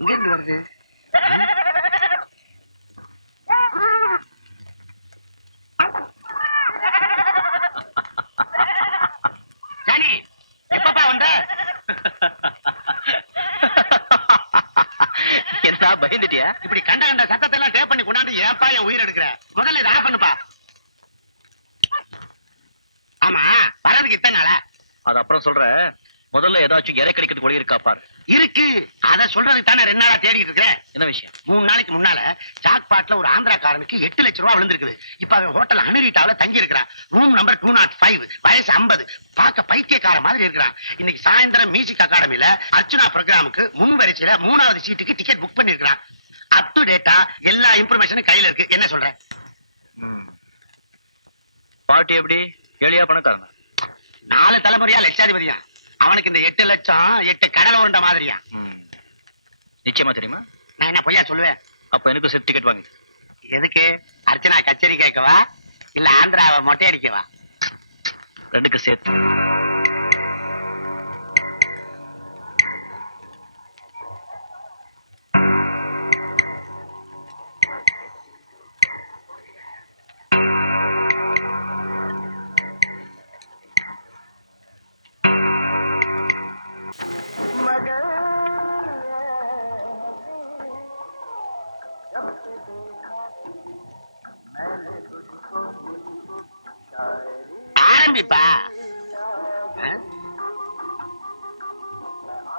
எங்க இருந்து வருது? ஜானி, எப்பப்பா வந்த? என்ன பயந்துட்டியா? இப்படி கண்ட கண்ட சத்தத்தை எல்லாம் டேப் பண்ணி கொண்டாந்து ஏன்பா என் உயிர் எடுக்கிற? முதல்ல இதை ஆஃப் பண்ணுப்பா. ஆமா, வரதுக்கு இத்தனை நாளா? அது அப்புறம் சொல்றேன். முதல்ல ஏதாச்சும் இறை கிடைக்கிறது ஒளி இருக்கா பாரு. இருக்கு. அத சொல்றதுக்கு தானே 2 நாளா தேடிட்டு இருக்கேன். என்ன விஷயம்? 3 நாளைக்கு முன்னால ஜாக்பாட்ல ஒரு ஆந்திராக்காரனுக்கு 8 லட்சம் ரூபாய் விழுந்திருக்குது. இப்ப அவன் ஹோட்டல் அமெரிக்காவில தங்கி இருக்கிறான். ரூம் நம்பர் 205, வயசு 50. பார்க்க பைத்தியக்கார மாதிரி இருக்கிறான். இன்னைக்கு சாயந்தரம் மியூசிக் அகாடமில அர்ச்சனா ப்ரோகிராமுக்கு முன் வரிசையில 3வது சீட்டுக்கு டிக்கெட் புக் பண்ணிருக்கான். அப் டு டேட்டா எல்லா இன்ஃபர்மேஷனும் கையில இருக்கு. என்ன சொல்ற? பாட்டி எப்படி? எளியா பணக்காரன். 4 தலைமுறையா லட்சாதிபதியா. அவனுக்கு இந்த 8 லட்சம் 8 கடலை உருண்ட மாதிரியா. நிச்சயமா தெரியுமா? நான் என்ன பொய்யா சொல்லுவேன்? அப்ப எனக்கு சேர்த்து டிக்கெட் வாங்கி. எதுக்கு? அர்ச்சனா கச்சேரி கேட்கவா இல்ல ஆந்திராவை மொட்டை அடிக்கவா? 2க்கு சேர்த்து. ஆரம்பிப்பா.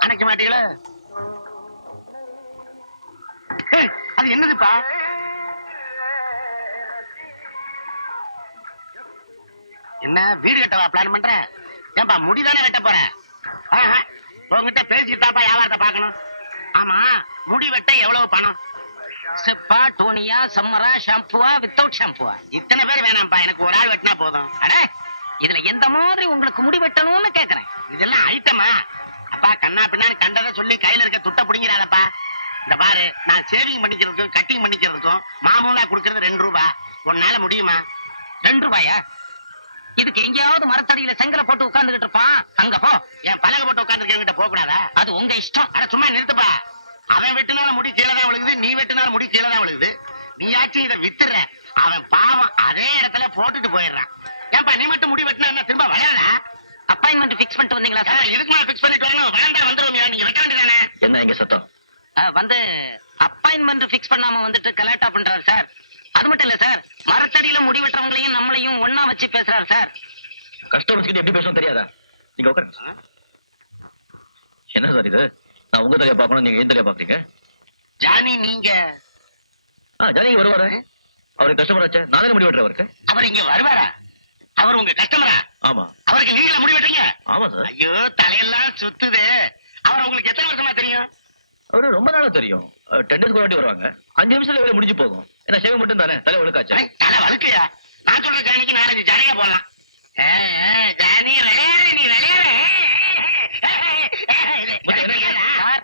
அணைக்க மாட்டீங்களா? அது என்னதுப்பா? என்ன வீடு கட்டவா பிளான் பண்ற? ஏன்பா முடிதானே வெட்ட போறேன். உங்ககிட்ட பேசிட்டாப்பா வியாபாரத்தை பார்க்கணும். ஆமா, முடி வெட்ட எவ்வளவு பணம்? செப்பா, டோனியா, சம்மரா, ஷாம்புவா, வித்தவுட் ஷாம்புவா? இத்தனை பேர் வேணாம்ப்பா, எனக்கு ஒரு ஆள் வெட்டினா போதும். அடே, இதுல எந்த மாதிரி உங்களுக்கு முடி வெட்டணும்னு கேக்குறேன். இதெல்லாம் ஐட்டமா? அப்பா கண்ணா பின்னான்னு கண்டதை சொல்லி கையில இருக்க துட்ட புடிங்கிறாதப்பா. இந்த பாரு, நான் சேவிங் பண்ணிக்கிறதுக்கும் கட்டிங் பண்ணிக்கிறதுக்கும் மாமூலா கொடுக்கறது 2 ரூபாய். உன்னால முடியுமா? 2 ரூபாயா? இதுக்கு எங்கேயாவது மரத்தடியில செங்கலை போட்டு உட்கார்ந்துகிட்டு இருப்பான், அங்க போ. என் பலகை போட்டு உட்காந்துருக்கிட்ட போக கூடாதா? அது உங்க இஷ்டம். அட சும்மா நிறுத்துப்பா. அவன் வெட்டினால முடி கீழே தான் விழுகுது, நீ வெட்டினால முடி கீழே தான் விழுகுது. நீயாச்சும் இதை வித்துற. அவன் பாவம் அதே இடத்துல போட்டுட்டு போயிடுறான். ஏன்பா நீ மட்டும் முடி வெட்டினா என்ன திரும்ப வளரா? அப்பாயின்மெண்ட் பிக்ஸ் பண்ணிட்டு வந்தீங்களா சார்? எதுக்கு மேல பிக்ஸ் பண்ணிட்டு வரணும்? வேண்டாம் வந்துருவோம். நீங்க வெட்ட வேண்டியதானே? என்ன இங்க சத்தம்? வந்து அப்பாயின்மெண்ட் பிக்ஸ் பண்ணாம வந்துட்டு கலாட்டா பண்றாரு சார். அது மட்டும் இல்ல சார், மரத்தடியில முடி வெட்டுறவங்களையும் நம்மளையும் ஒன்னா வச்சு பேசுறாரு சார். கஸ்டமர்ஸ் கிட்ட எப்படி பேசணும் தெரியாதா? நீங்க உட்காருங்க. என்ன சார் இது? நான் உங்க தலையா பாக்கணும், நீங்க என் தலையா பாக்குறீங்க? ஜானி நீங்க? ஜானி வருவாரு. அவருக்கு கஸ்டமர் ஆச்சே, நானே முடி வெட்டுறவருக்கு. அவர் இங்க வருவாரா? அவர் உங்க கஸ்டமரா? ஆமா. அவருக்கு நீங்கள முடி வெட்டுறீங்க? ஆமா சார். ஐயோ தலையெல்லாம் சுத்துது. அவர் உங்களுக்கு எத்தனை வருஷமா தெரியும்? அவரு ரொம்ப நாளா தெரியும். 10 டேஸ்க்கு வாட்டி வருவாங்க. 5 நிமிஷத்துல வேலை முடிஞ்சு போகும். ஏன்னா சேவை மட்டும் தானே, தலை ஒழுக்காச்சா? தலை வழுக்கையா? நான் சொல்ற ஜானிக்கு 4-5 ஜானியா போடலாம். ஜானி விளையாடு, நீ விளையாடு. சார்,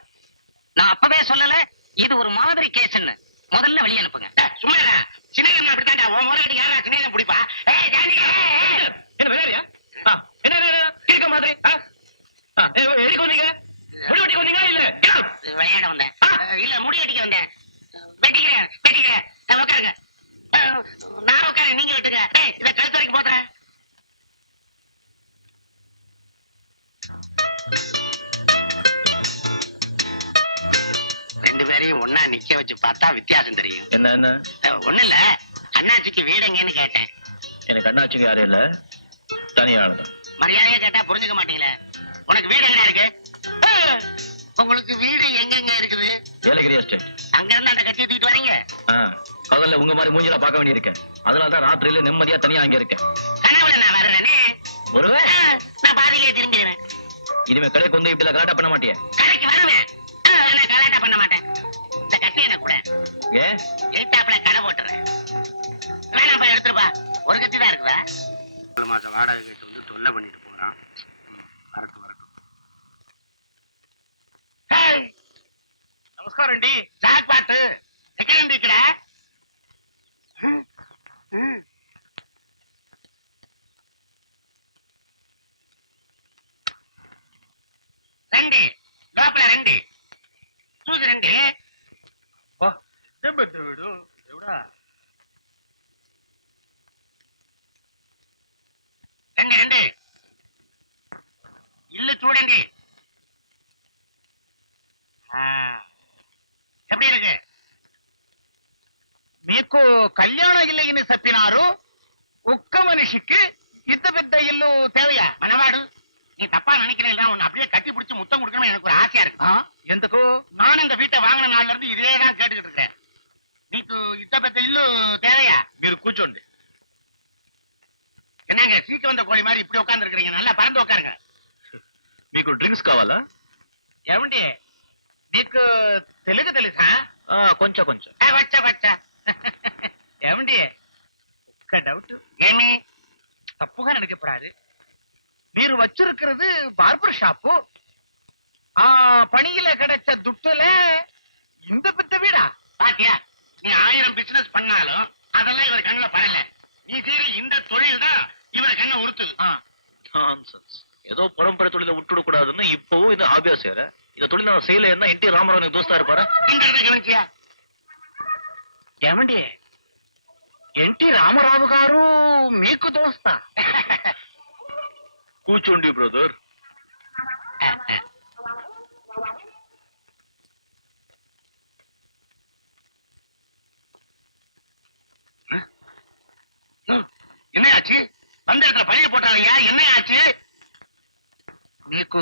நான் அப்பவே சொல்லல இது ஒரு மாதிரி கேஸ்ன்னு. முதல்ல வெளியே அனுப்புங்க. சும்மா சின்ன அப்படித்தாண்டா உன் முறையாட்டி யாரா சின்ன பிடிப்பா? ஜானி என்ன விளையாடியா? என்ன கேட்க மாதிரி எதுக்கு வந்தீங்க? முடி வெட்டிக்கு வந்தீங்களா இல்ல? விளையாட வந்தேன். இல்ல முடி வெட்டிக்க வந்தேன். வெட்டிக்கிறேன் வெட்டிக்கிறேன். உட்காருங்க. நான் உட்காரு, நீங்க வெட்டுங்க. இதை கழுத்து வரைக்கும் போத்துறேன். ரெண்டு பேரையும் ஒன்னா நிக்க வச்சு பார்த்தா வித்தியாசம் தெரியும். என்ன என்ன? ஒண்ணு இல்ல, அண்ணாச்சிக்கு வீடு எங்கன்னு கேட்டேன். எனக்கு அண்ணாச்சிங்க யாரும் இல்ல, தனியானதான். மரியாதையா கேட்டா புரிஞ்சுக்க மாட்டீங்களே. உனக்கு வீடு எங்க இருக்கு? உங்களுக்கு வீடு எங்கெங்க இருக்குது? ஏலகிரி எஸ்டேட். அங்க இருந்து அந்த கட்சியை தூக்கிட்டு வரீங்க? பகல்ல உங்க மாதிரி மூஞ்சில பார்க்க வேண்டியிருக்கேன். அதனாலதான் ராத்திரியில நிம்மதியா தனியா அங்க இருக்கேன். கனவுல நான் வர்றேனே. ஒருவேளை நான் பாதியிலே திரும்பிடுவேன். இனிமே கடைக்கு வந்து இப்படி கலாட்டா பண்ண மாட்டியா? கடைக்கு வருவேன், ஆனா கலாட்டா பண்ண மாட்டேன். இந்த கட்டி என்ன கூட ஏன் எயிட்டாப்ல கடை போட்டுறேன். வேணாப்பா, எடுத்துருப்பா. ஒரு கத்தி தான் இருக்குதா? 4 மாசம் வாடகை கேட்டு வந்து தொல்லை பண்ணிட்டு போறான். வரட்டும் வரட்டும். నమస్కారం అండి. జాక్ పాట్ ఎక్కడండి ఇక్కడ? రండి, లోపల రండి, చూసి రండి. రండి రండి, ఇల్లు చూడండి. எப்படி இருக்கு? మీకు కళ్యాణ ఇల్లు చెప్పినారు. ఒక్క మనిషికి ఇంత పెద్ద ఇల్లు தேவையா? మనవాడు, நீ தப்பா நினைக்கிறேன். உன்னை அப்படியே கட்டி பிடிச்சு முத்தம் கொடுக்கணும் எனக்கு ஒரு ஆசையா இருக்கு. ఎందుకు? நான் இந்த வீட்டை வாங்கின நாள்ல இருந்து இதே தான் கேட்டுக்கிட்டு இருக்கேன். నీకు ఇంత పెద్ద ఇల్లు தேவையா? మీరు కూర్చోండి. என்னங்க சீக்கு வந்த கோழி மாதிரி இப்படி உட்கார்ந்து இருக்கிறீங்க? நல்லா பறந்து உட்காருங்க. మీకు డ్రింక్స్ కావాలా? ఏమండి, మీకు తెలుగు తెలుసా? కొంచెం కొంచెం. వచ్చా వచ్చా. ఏమండి, ఒక్క డౌట్. ఏమి? తప్పుగా நினைக்கப்படாது. మీరు வச்சிருக்கிறது பார்பர் ஷாப்பு. பணியில கிடைச்ச துட்டுல இந்த பெத்த வீடா? பாத்தியா, நீ 1000 பிசினஸ் பண்ணாலும் அதெல்லாம் இவர் கண்ணுல படல. நீ செய்யற இந்த தொழில் தான் இவரை கண்ணை உறுத்துது. நான்சென்ஸ். ஏதோ புறம்புற தொழில விட்டுட கூடாதுன்னு இப்பவும் இது ஹாபியா செய்யற. இந்த தொழில் நான் செய்யல என்டி ராமராவ் தோஸ்தா இருப்பாரு. இந்த இடத்த கவனிச்சியா? ఏమండి, ఎన్టీ రామారావు గారు మీకు దోస్తా? కూర్చోండి బ్రదర్. என்ன ஆச்சு? வந்த இடத்துல பழிய போட்டாரையா? என்ன ஆச்சு? మీకు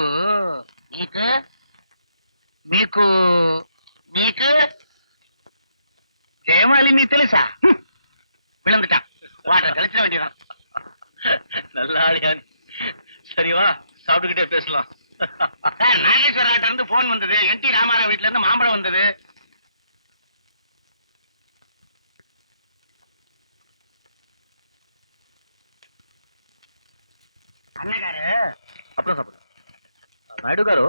మీకు మీకు మీకు ஜெயமாலினி తెలుసா? விழுந்துட்டான். வாட்டர் கழிச்சிட வேண்டியதான். நல்ல ஆளியா. சரி வா, சாப்பிட்டுக்கிட்டே பேசலாம். சார், நாகேஸ்வராட்ட இருந்து போன் வந்தது. என்டி ராமாராவ் வீட்டுல இருந்து மாம்பழம் வந்தது. అన్నగారు అప్పుడు సాப்பிடு. నాయుడు గారు,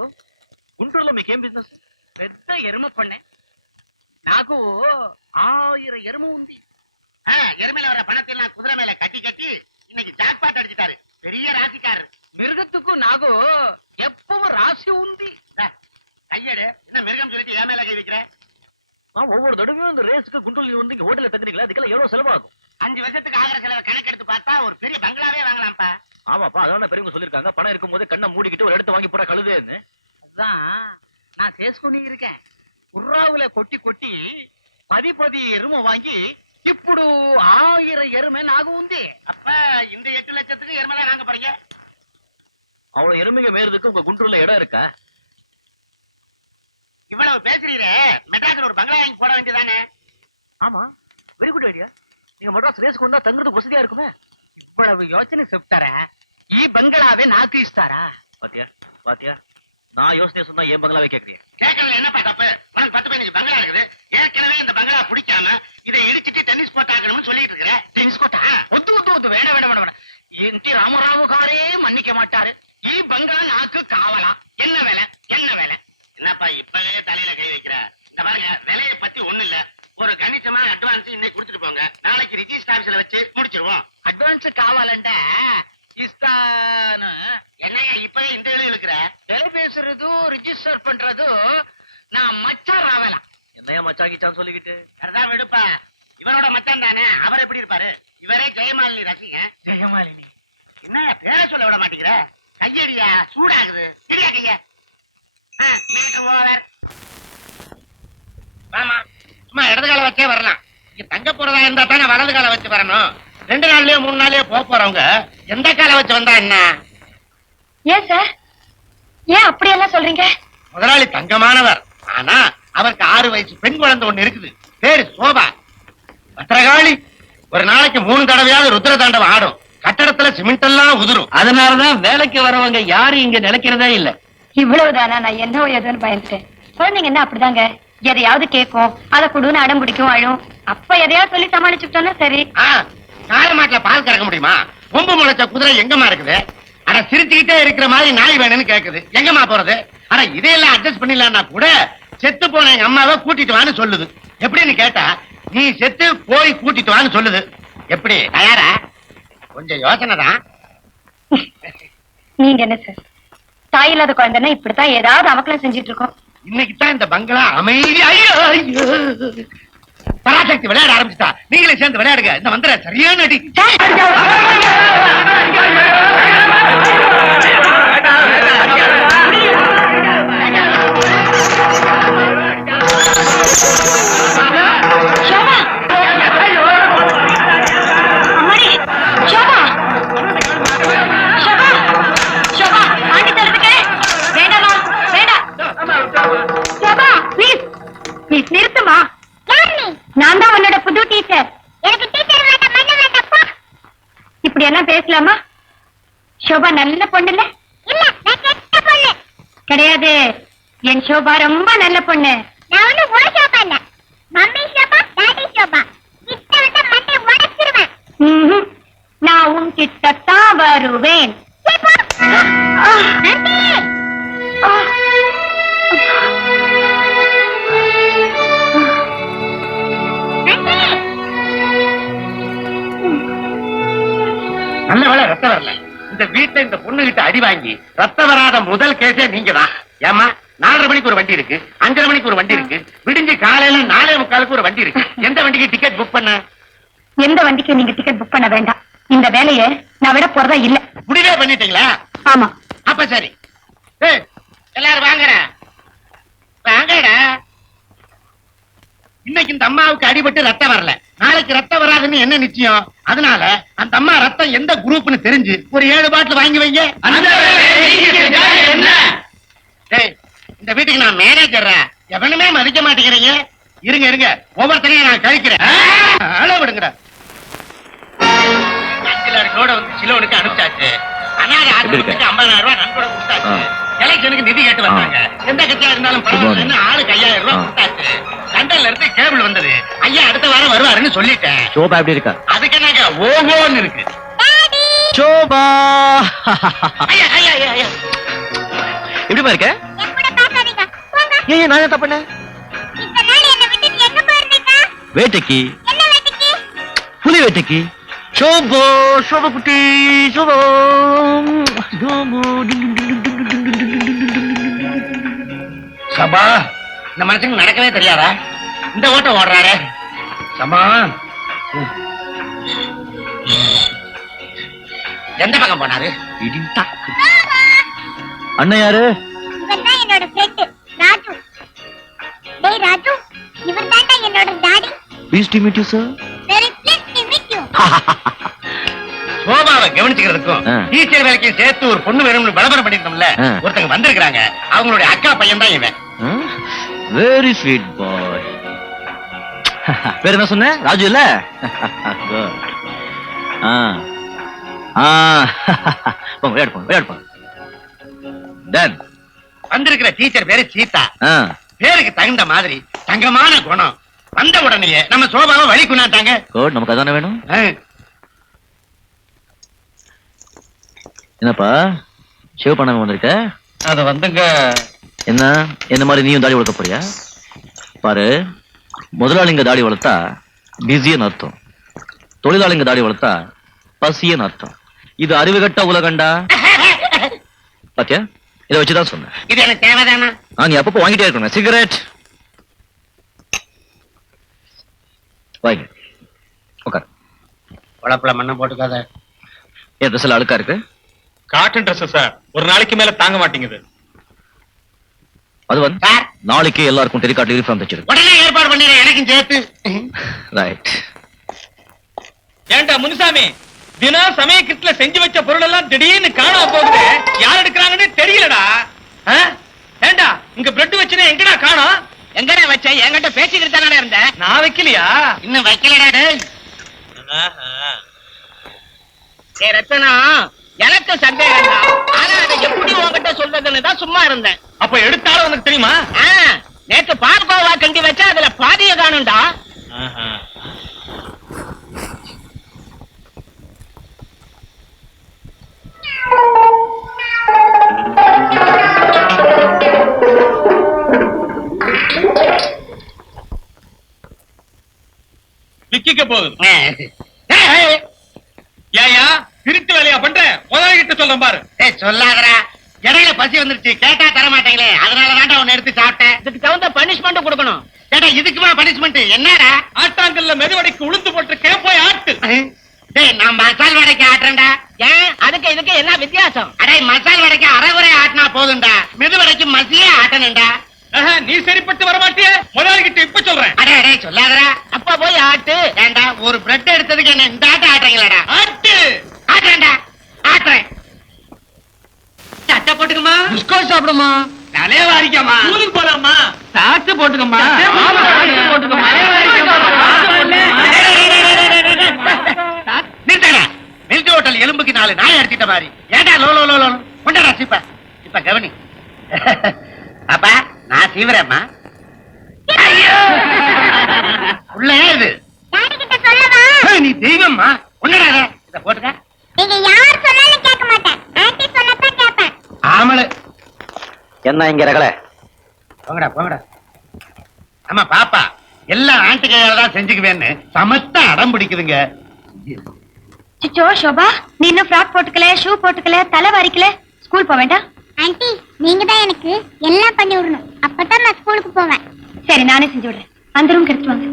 గుంటూరులో మీకేం బిజినెస్? పెద్ద ఎరుమ పన్నే. నాకు 1000 ఎరుమ ఉంది. எருமையில வர பணத்தை எல்லாம் குதிரை மேல கட்டி கட்டி இன்னைக்கு ஜாக்பாட் அடிச்சிட்டாரு. பெரிய ராசிக்காரர். மிருகத்துக்கு நாகு எப்பவும் ராசி உந்தி. கையடு, என்ன மிருகம் சொல்லிட்டு என் மேல கை வைக்கிற? நான் ஒவ்வொரு தடவையும் இந்த ரேஸ்க்கு குண்டூர்ல வந்து இங்க ஹோட்டல்ல தங்குறீங்களா? அதுக்கெல்லாம் எவ்வளவு செலவாகும்? 5 வருஷத்துக்கு ஆகிற செலவை கணக்கெடுத்து பார்த்தா ஒரு பெரிய பங்களாவே வாங்கலாம்ப்பா. ஆமாப்பா, அதான் பெரியவங்க சொல்லிருக்காங்க. பணம் இருக்கும் போதே கண்ணை மூடிக்கிட்டு ஒரு இடத்த வாங்கி போற கழுதேன்னு. அதுதான் நான் చేసుకుని இருக்கேன். உர்ராவுல கொட்டி கொட்டி 10 எருமை வாங்கி ఇప్పుడు 1000 எருமை நாகு உந்தி. அப்ப இந்த 8 லட்சத்துக்கு எருமை தான் வாங்க போறீங்க. அவ்வளவு எருமைங்க மேறதுக்கு உங்க குண்டூர்ல இடம் இருக்கா? இவ்வளவு பேசுறீரே, மெட்ராஸ்ல ஒரு பங்களா வாங்கி போட வேண்டியதானே? ஆமா, வெரி குட் ஐடியா. நீங்க மெட்ராஸ் ரேஸ்க்கு வந்தா தங்குறதுக்கு வசதியா இருக்குமே. இவ்வளவு யோசனை చెప్తారా? ఈ బంగళావే నాకు ఇస్తారా? பாத்தியா பாத்தியா, நான் யோசனை சொன்னா ஏன் பங்களாவே கேக்குறீங்க? கேட்கறதுல என்னப்பா தப்பு? உனக்கு 10-15 பங்களா இருக்குது. ஏற்கனவே இந்த பங்களா பிடிக்காம இதை இடிச்சிட்டு டென்னிஸ் கோர்ட் ஆக்கணும்னு சொல்லிட்டு இருக்கிற. டென்னிஸ் கோர்ட்டா? ஒத்து ஒத்து ஒத்து, வேண வேண வேண. என்டி ராமராவு காரே மன்னிக்க மாட்டாரு. ఈ బంగళா నాకు కావాలా? என்ன வேலை என்ன வேலை? என்னப்பா இப்பவே தலையில கை வைக்கிற? இந்த பாருங்க, விலையை பத்தி ஒண்ணு இல்ல. ஒரு கணிசமா அட்வான்ஸ் இன்னைக்கு கொடுத்துட்டு போங்க. நாளைக்கு ரிஜிஸ்டர் ஆபீஸ்ல வச்சு முடிச்சிருவோம். அட்வான்ஸ் காவாலண்டா இஸ்தானு என்னையா இப்பவே இந்த எழுதி இருக்கிற? விலை பேசுறது ரிஜிஸ்டர் பண்றது நான் மச்சான் ராவலாம். என்னையா மச்சாங்கிச்சான்னு சொல்லிக்கிட்டு? அதான் விடுப்பா, இவனோட மச்சான் தானே. அவர் எப்படி இருப்பாரு? இவரே ஜெயமாலினி ரசிகன். ஜெயமாலினி என்ன பேரை சொல்ல விட மாட்டேங்கிற? கையடியா, சூடாகுது. சரியா கைய? Meter over. ஆமா, சும்மா இடது கால வச்சே வரலாம். இங்க தங்க போறதா இருந்தா தானே வலது கால வச்சு வரணும். 2 நாள்லயோ 3 நாள்லயோ போறவங்க எந்த கால வச்சு வந்தா என்ன? ஏன் சார், ஏன் அப்படியெல்லாம் சொல்றீங்க? முதலாளி தங்கமானவர். ஆனா அவருக்கு 6 வயசு பெண் குழந்தை ஒண்ணு இருக்குது. பேரு சோபா. பத்திரகாளி. ஒரு நாளைக்கு 3 தடவையாவது ருத்ர தாண்டவம் ஆடும். கட்டடத்துல சிமெண்ட் எல்லாம் உதிரும். அதனாலதான் வேலைக்கு வரவங்க யாரும் இங்க நிலைக்கிறதே இல்ல. இவ்வளவுதானா? நான் என்ன ஏதோன்னு பயந்துட்டேன். குழந்தைங்க என்ன அப்படிதாங்க, எதையாவது கேட்கும், அதை குடுன்னு அடம் பிடிக்கும், அழும். அப்ப எதையாவது சொல்லி சமாளிச்சுட்டோம்னா சரி. காலமாட்டுல பால் கறக்க முடியுமா? கொம்பு முளைச்ச குதிரை எங்கம்மா இருக்குது? அட சிரிச்சுக்கிட்டே இருக்கிற மாதிரி நாய் வேணும்னு கேக்குது. எங்கம்மா போறது? ஆனா இதையெல்லாம் அட்ஜஸ்ட் பண்ணிடலாம்னா கூட செத்து போன எங்க அம்மாவை கூட்டிட்டு வான்னு சொல்லுது. எப்படின்னு கேட்டா நீ செத்து போய் கூட்டிட்டு வான்னு சொல்லுது. எப்படி தயாரா? கொஞ்சம் யோசனை தான். நீங்க என்ன சார், தாய் இல்லாத குழந்தைன்னா இப்படித்தான் ஏதாவது அமக்கலம் செஞ்சிட்டு இருக்கோம். இன்னைக்கு தான் இந்த பங்களா அமைதி. பராசக்தி விளையாட ஆரம்பிச்சுட்டா. நீங்களே சேர்ந்து விளையாடுங்க. இந்த மந்திர சரியான அடி. சோபா! அம்மாடி! சோபா! சோபா! சோபா! ஆண்டி தரதுக்கு வேண்டாமா? வேண்டாம். சோபா, ப்ளீஸ் ப்ளீஸ் நிறுத்துமா. நான் தான் உன்னோட புது டீச்சர். எனக்கு டீச்சர் வேண்டாம், மண்ணு வேண்டாம். இப்படி எல்லாம் பேசலாமா? சோபா நல்ல பொண்ணு இல்ல? இல்ல, நான் கெட்ட பொண்ணு. கிடையாது, என் சோபா ரொம்ப நல்ல பொண்ணு. நான் ஒண்ணு ஒரு சோபா இல்ல, மம்மி சோபா, டாடி சோபா. கிட்ட வந்தா மண்டை உடைச்சிருவேன். நான் உன் கிட்டத்தான் வருவேன். நல்ல வேலை ரத்தம் வரல. இந்த வீட்டுல இந்த பொண்ணு கிட்ட அடி வாங்கி ரத்தம் வராத முதல் கேஸே நீங்க தான். ஏமா 4:30 மணிக்கு ஒரு வண்டி இருக்கு, 5:30 மணிக்கு ஒரு வண்டி இருக்கு, விடிஞ்சு காலையில 4:45 ஒரு வண்டி இருக்கு. எந்த வண்டிக்கு டிக்கெட் புக் பண்ண? எந்த வண்டிக்கு நீங்க டிக்கெட் புக் பண்ண வேண்டாம். இந்த வேலையை நான் விட போறதா இல்ல. முடிவே பண்ணிட்டீங்களா? ஆமா. அப்ப சரி. எல்லாரும் வாங்கடா வாங்கடா. இன்னைக்கு இந்த அம்மாவுக்கு அடிபட்டு ரத்தம் வரல, நாளைக்கு ரத்தம் வராதுன்னு என்ன நிச்சயம்? அதனால அந்த அம்மா ரத்தம் எந்த குரூப்னு தெரிஞ்சு ஒரு 7 பாட்டில் வாங்கி வைங்க. இந்த வீட்டுக்கு நான் மேனேஜர். எவனுமே மதிக்க மாட்டேங்கிறீங்க. இருங்க இருங்க, ஒவ்வொருத்தரையும் நான் கழிக்கிறேன். விடுங்கடா. 5 லாரி லோட வந்து சிலோனுக்கு அனுப்பிச்சாச்சு. அனாதை ஆசிரமத்துக்கு 50,000 ரூபாய் நன்கொடை கொடுத்தாச்சு. எலெக்ஷனுக்கு நிதி கேட்டு வந்தாங்க. எந்த கட்சியா இருந்தாலும் பரவாயில்லைன்னு ஆளுக்கு 5,000 ரூபாய் கொடுத்தாச்சு. லண்டன்ல இருந்து கேபிள் வந்தது. ஐயா அடுத்த வாரம் வருவாருன்னு சொல்லிட்டேன். சோபா எப்படி இருக்கா? அதுக்கு நாங்க ஓஹோன்னு இருக்கு. சோபா ஐயா ஐயா ஐயா ஐயா எப்படிமா இருக்க? ஏன் நான் என்ன பண்ணேன்? வேட்டைக்கு, புலி வேட்டைக்கு. சோபோ சோபா குட்டி சோபோ. சபா, இந்த மனுஷனுக்கு நடக்கவே தெரியாதா? இந்த ஓட்டம் ஓடுறாரு. சமா எந்த பக்கம் போனாரு? அண்ணன் யாரு? இவர்தான் என்னோட ஃப்ரெண்ட் ராஜு. டேய் ராஜு, இவர்தான்டா என்னோட daddy. Please to meet you sir. Very please to meet you. சோபாவை கவனிச்சுக்கிறதுக்கும் டீச்சர் வேலைக்கும் சேர்த்து ஒரு பொண்ணு வேணும்னு விளம்பரம் பண்ணிருந்தோம்ல, ஒருத்தங்க வந்திருக்காங்க. அவங்களுடைய அக்கா பையன் தான் இவன். வெரி ஸ்வீட் பாய். பேர் என்ன சொன்ன? ராஜு இல்ல? விளையாடு. வந்திருக்கிற டீச்சர் பேரு சீதா. பேருக்கு தகுந்த மாதிரி தங்கமான குணம். வந்த உடனே நம்ம சோபாவை வழி குணாட்டாங்க. நமக்கு அதானே வேணும். என்னப்பா ஷேவ் பண்ணாம வந்திருக்க? அது வந்துங்க. என்ன என்ன மாதிரி நீயும் தாடி வளர்க்க போறியா? பாரு, முதலாளிங்க தாடி வளர்த்தா பிஸின்னு அர்த்தம், தொழிலாளிங்க தாடி வளர்த்தா பசியன்னு அர்த்தம். இது அறிவுகட்ட உலகண்டா. பாத்தியா, இதை வச்சுதான் சொன்னேன். இது எனக்கு தேவைதானா? நீ அப்பப்போ வாங்கிட்டே இருக்கணும். சிகரெட் வாங்க, உட்கார். உழப்புல மண்ணை போட்டுக்காத. என் ட்ரெஸ் எல்லாம் அழுக்கா இருக்கு. காட்டன் ட்ரெஸ் சார், ஒரு நாளைக்கு மேல தாங்க மாட்டேங்குது. அது வந்து நாளைக்கு எல்லாருக்கும் டெலிகாட் யூனிஃபார்ம் தச்சிருக்கு. உடனே ஏற்பாடு பண்ணிடுறேன், எனக்கும் சேர்த்து. ரைட். ஏண்டா முனுசாமி, தினம் சமயக்கிட்டுல செஞ்சு வச்ச பொருள் எல்லாம் திடீர்னு காணாம போகுது. யார் எடுக்கிறாங்கன்னு தெரியலடா. ஏண்டா இங்க பிரெட் வச்சுனா எங்கடா காணோம்? எங்கடா வச்ச? என்கிட்ட பேசிக்கிட்டு தானே இருந்தேன். நான் வைக்கலையா? இன்னும் வைக்கலடா. டேய் ரத்தனா, எனக்கு சந்தேகம் தான். ஆனா அதை எப்படி உன்கிட்ட சொல்றதுன்னு தான் சும்மா இருந்தேன். அப்ப எடுத்தாலும் உனக்கு தெரியுமா? நேற்று பார்கோவா கண்டி வச்சா அதுல பாதிய காணும்டா. சிக்கிக்க போகுது ஏயா திருட்டு வேலையா பண்ற முதலாளிகிட்ட சொல்றேன் பாரு. சொல்லாதடா, இடையில பசி வந்துருச்சு, கேட்டா தர மாட்டீங்களே, அதனாலதான்டா உன்னை எடுத்து சாப்பிட்டேன். இதுக்கு தகுந்த பனிஷ்மெண்ட் கொடுக்கணும். கேட்டா இதுக்குமா பனிஷ்மெண்ட்? என்னடா? ஆட்டாங்கல்ல மெதுவடைக்கு உளுந்து போட்டு போய் ஆட்டு. டேய், நான் மசால் வடைக்கு ஆட்டுறேன்டா. ஏன் அதுக்கு இதுக்கு என்ன வித்தியாசம்? அடே, மசால் வடைக்கு அரைகுறை ஆட்டினா போதும்டா, மெது வடைக்கு மசியே ஆட்டணும்டா. நீ சரிப்பட்டு வர மாட்டிய, முதலாளிகிட்ட இப்ப சொல்றேன். அடே அடே சொல்லாதடா. அப்ப போய் ஆட்டு. ஏண்டா, ஒரு பிரெட் எடுத்ததுக்கு என்ன இந்த ஆட்ட ஆட்டுறீங்களாடா? ஆட்டு. ஆட்டுறேன்டா, ஆட்டுறேன். சட்டை போட்டுக்குமா, பிஸ்கட் சாப்பிடுமா, தலைய வாரிக்கமா, ஸ்கூலுக்கு போலாமா, சாப்பிட்டு போட்டுக்கமா, நிறுத்தடா. மில்க் ஹோட்டல் எலும்புக்கு 4 நாய் அடிச்சிட்ட மாதிரி. ஏண்டா லோ லோ லோ லோ கொண்டடா சீப்ப. இப்ப கவனி. அப்பா, நான் சீவரேம்மா. உள்ள இது டாடி கிட்ட சொல்லவா? நீ தெய்வம்மா. ஒன்னடா இத போட்டுக்க. நீங்க யார் சொன்னாலும் கேட்க மாட்டேன். ஆண்டி சொன்னதான் கேட்பேன். ஆமளு. என்ன இங்க ரகல? போங்கடா போங்கடா. ஆமா பாப்பா, எல்லாம் ஆண்டி கையால தான் செஞ்சுக்குவேன்னு சமத்தா அடம் பிடிக்குதுங்க. சிச்சோ சோபா, நீ இன்னும் ஃப்ராக் போட்டுக்கல, ஷூ போட்டுக்கல, தலை வாரிக்கல, ஸ்கூல் போக வேண்டாம்? ஆண்டி, நீங்க தான் எனக்கு எல்லாம் பண்ணி விடணும். அப்பதான் நான் ஸ்கூலுக்கு போவேன். சரி, நானே செஞ்சு விடுறேன். அந்த ரூம் எடுத்து வாங்க.